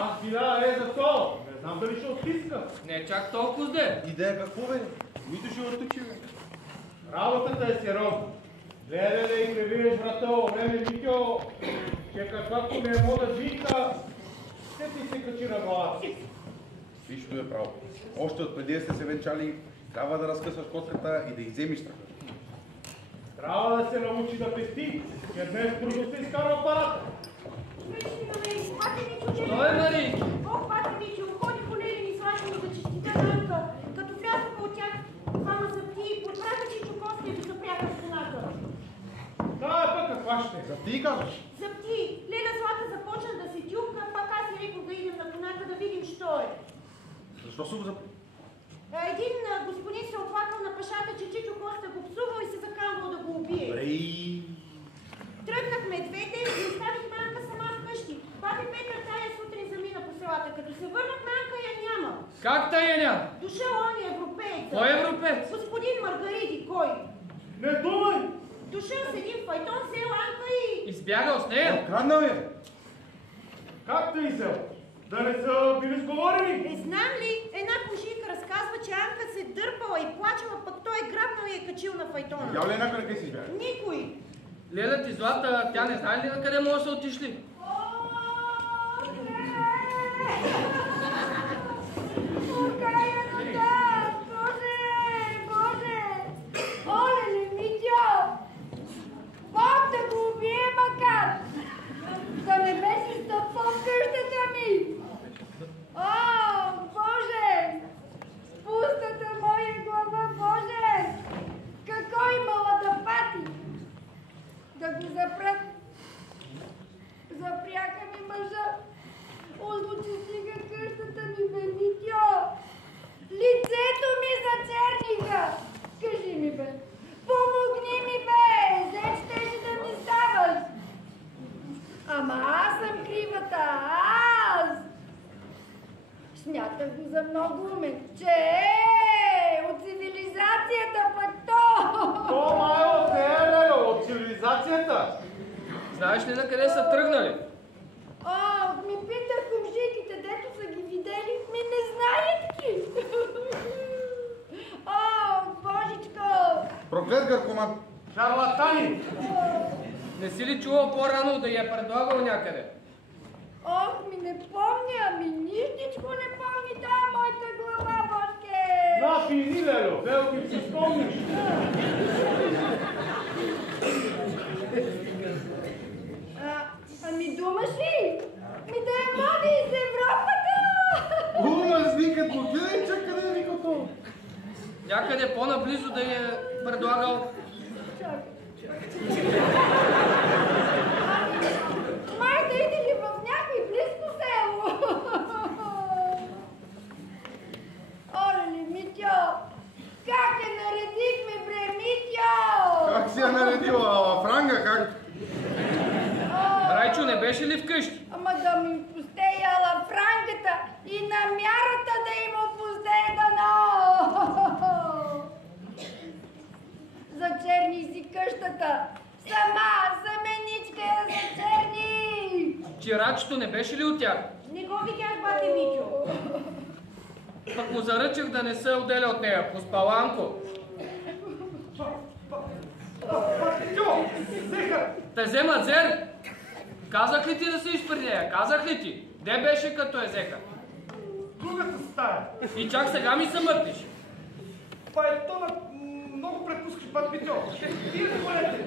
Аз пила за то. Не знам дали ще отиска. Не чак толкова сде. Идея какво бе? Нито ще оттучи бе. Работата е сериозна. Гледай да и превиеш врата, време Митьо, че каквато не е мода вика, ще ти се качи на главата. Вижто е право. Още от преди сте се венчали, трябва да разкъсваш котката и да изземиш страха. Трябва да се научи да пести, че днес трудно се изкара апарата. Що е, Марийки? Ох, пати Мичо, ходи по нейни ми сватени за честита Нанка. Като влязоха от тях двама зъбти и подбраха Чичо Костя и запряха в коната. Да, пък каква ще? За ти казваш? Зъбти, Леля Злата започна да се тюпка, пак аз и рекох да идем на коната да видим що е. Защо са го за... Един господин се оплакал на пашата, че Чичо Костя го псувал и се заканвал да го убие. Тръгнахме двете и оставихме Анка сама вкъщи. Баби Петър тая сутрин замина по селата. Като се върнахме, Анка я няма. Как та я няма? Дошъл он е европеец. Кой е европеец? Господин Маргариди, кой? Не думай! Дошъл с един файтон, взел Анка и... Избягал с нея? Откраднал я? Как те изел? Да не са били сговорени? Не знам ли, една кожийка разказва, че Анка се дърпала и плачела, пък той грабнал и е качил на файтона. Видял ли някой на къде си избяга? Никой. Леля ти Злата, тя не знае ли на къде може да са отишли? Оле, Митьо! Бог да го убие макар! Да не беше стъпвал в къщата ми! О, Боже! Пустата моя глава, Боже! Какво имала да пати? Да го запрат. Запряха ми мъжа. Озлочи стига къщата ми, бе, Митьо. Лицето ми зачерниха. Кажи ми, бе. Помогни ми, бе. Зет щеше да ми ставаш. Ама аз съм кривата. Аз. Смятах го за много умен. Че от цивилизацията пък то. То майо, не е, Лело, от цивилизацията. Знаеш ли на къде са тръгнали? О, ми питах комшиките, дето са ги видели, ми не знаят ги. О, Божичко! Проклет гъркоман! Шарлатани! Не си ли чувал по-рано да я предлагал някъде? Ох, ми не помня, ми нищичко не помни тая моята глава, Божке! Напини, Лело, велки си спомниш. Ами думаш ли? Ми да я води из Европата! Умас, викат го, гледай, чак къде е викато? Някъде по-наблизо да я предлагал? Май да иде ли в някой близко село? Оле ли, Митьо! Как я наредихме, бре, Митьо! Как си я наредила? Франга, как? Райчо, не беше ли вкъщи? Ама да ми пустеяла франгата и на мярата да им опусте дано! Зачерни си къщата! Сама, саменичка я зачерни! Чирачето не беше ли от тях? Не го видях, бате Митьо. Пък му заръчах да не се отделя от нея. Поспала Анко. Патетьо, взеха! Те вземат зер. Казах ли ти да седиш при нея? Казах ли ти? Де беше като я взеха? Другата стая. И чак сега ми се мътниш. Пайтона много препускаш, Патетьо. Вие хвалете.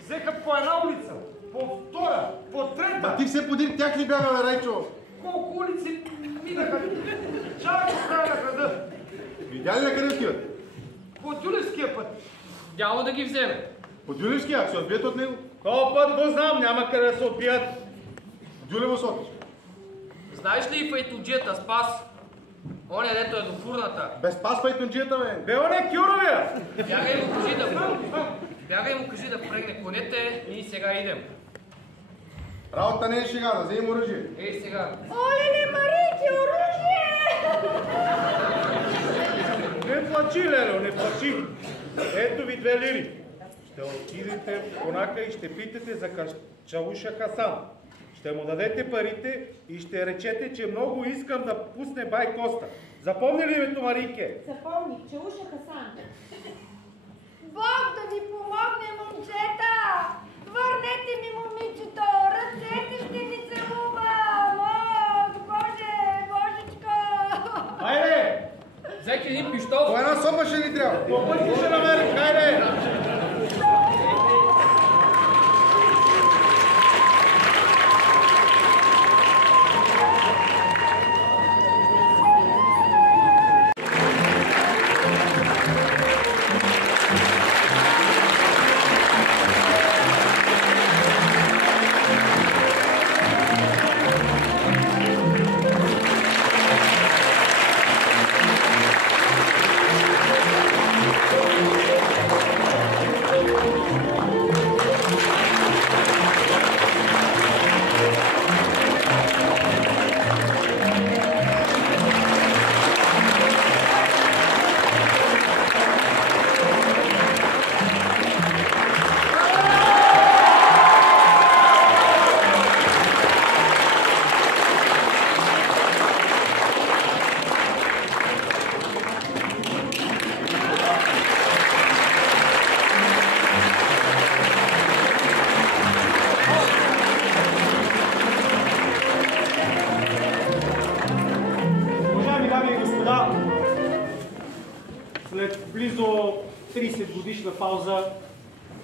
Взеха по една улица, по втора, по трета. Ма ти все подир тях ли бяга, бе, Райчо? Колко улици минаха? Чак до края на града. Видя ли на къде отиват? По Тюлевския път. Дяло да ги вземе. По Дюлевския, ако се отбият от него? Този път го знам, няма къде да се отбият. Дюлево се отиш. Знаеш ли и файтоджията Спас? Оня, дето е до фурната. Без пас файтонджията, бе. Бе, он е Кюровия! Бягай му кажи да впрегне конете и сега идем. Работа не е шега, да вземем оръжие. Ей сега. Оле, Марийки, оръжие! Не плачи, Лело, не плачи. Ето ви 2 лири. Ще отидете в конака и ще питате за Чавуша Хасан. Ще му дадете парите и ще речете, че много искам да пусне бай Коста. Запомни ли името, Марийке? Запомних, Чауша Хасан. Бог да ви помогне, момчета! Върнете ми момичето! Ръцете ще ми целувам! Ох, Боже, Божечко! Хайде! Взех един пиштол. По една сома ще ни трябва. По пъти ще намерим, хайде! След близо 30 годишна пауза,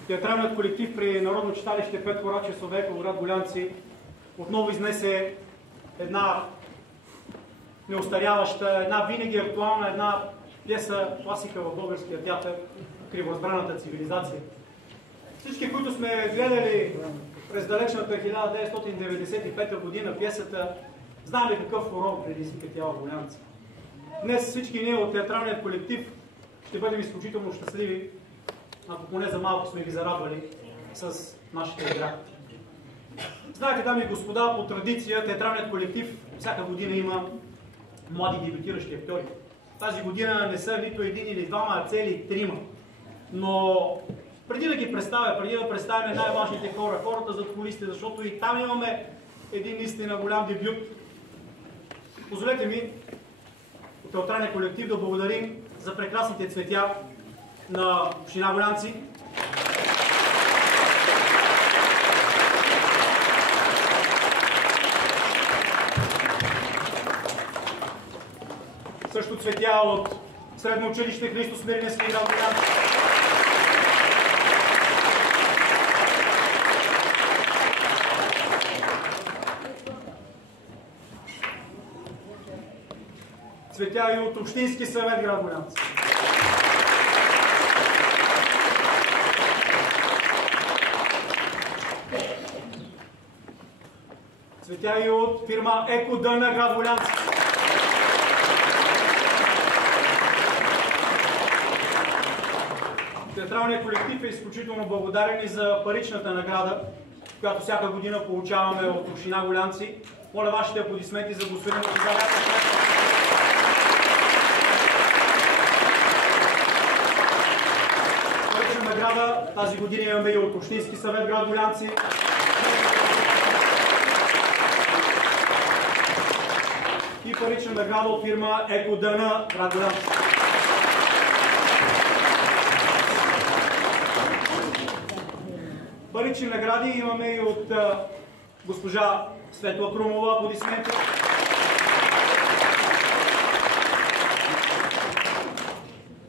театралният колектив при Народно читалище Петко Рачев Славейков, град Гулянци, отново изнесе една неостаряваща, една винаги актуална, една пиеса, класика в българския театър, Криворазбраната цивилизация. Всички, които сме гледали през далечната 1995 година пиесата, знаем какъв фурор предизвика тя в Гулянци. Днес всички ние от театралният колектив ще бъдем изключително щастливи, ако поне за малко сме ги зарадвали с нашите игра. Знаете, дами и господа, по традиция театралният колектив всяка година има млади дебютиращи актьори. Тази година не са нито един или двама, а цели трима. Но преди да ги представя, преди да представяме най-важните хора, хората зад кулисите, защото и там имаме един наистина голям дебют, позволете ми от театралния колектив да благодарим за прекрасните цветя на община Гулянци. Също цветя от Средно училище Христо Смирненски, град Гулянци. Цветя и от Общински съвет, град Гулянци. Цветя и от фирма Еко Дъна, град Гулянци. Театралният колектив е изключително благодарен и за паричната награда, която всяка година получаваме от община Гулянци. Моля вашите аплодисменти за господин Лозарят. Парична награда тази година имаме и от Общински съвет, град Гулянци. И парична награда от фирма Еко Дъна, град Гулянци. Парични награди имаме и от госпожа Светла Крумова, аплодисменти.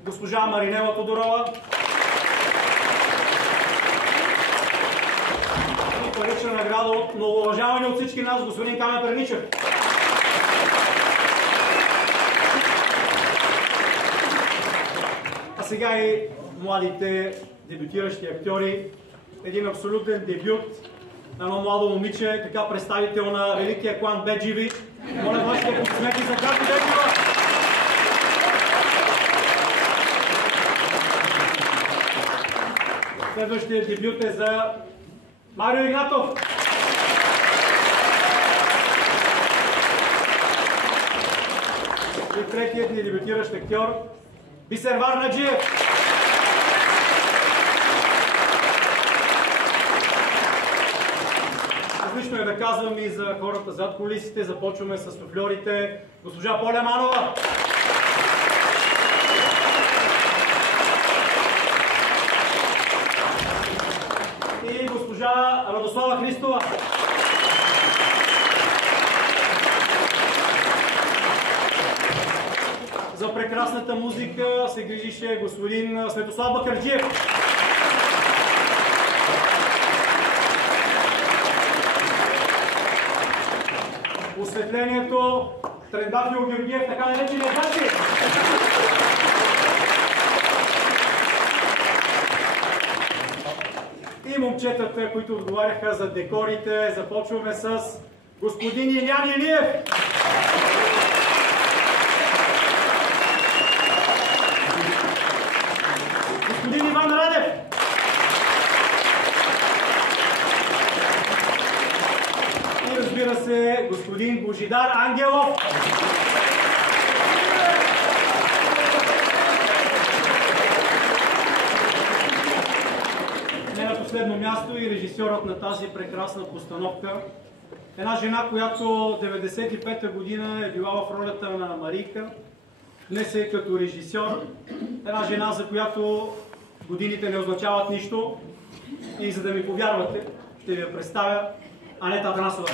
Госпожа Маринела Тодорова. И парична награда от многоуважавани от всички нас, господин Камен Перничев. А сега и младите дебютиращи актьори. Един абсолютен дебют на едно младо момиче, така представител на великия клан Бедживи. Моля вашите аплодисменти за Кати Беджива! Следващия дебют е за Марио Игнатов. И третият ни дебютиращ актьор Бисер Варнаджиев. излишно е да казвам и за хората зад кулисите. Започваме с суфльорите. Госпожа Поля Манова. И госпожа Радослава Христова. За прекрасната музика се грижише господин Светослав Бакърджиев. Осветлението Трендафил Георгиев, така наречения Дачи. И момчетата, които отговаряха за декорите, започваме с господин Илян Илиев. Господин Иван Радев. И разбира се, господин Божидар Ангелов. Не на последно място и режисьорът на тази прекрасна постановка. Една жена, която 1995 година е била в ролята на Марийка. Днес е като режисьор. Една жена, за която годините не означават нищо. И за да ми повярвате, ще ви я представя Анета Атанасова.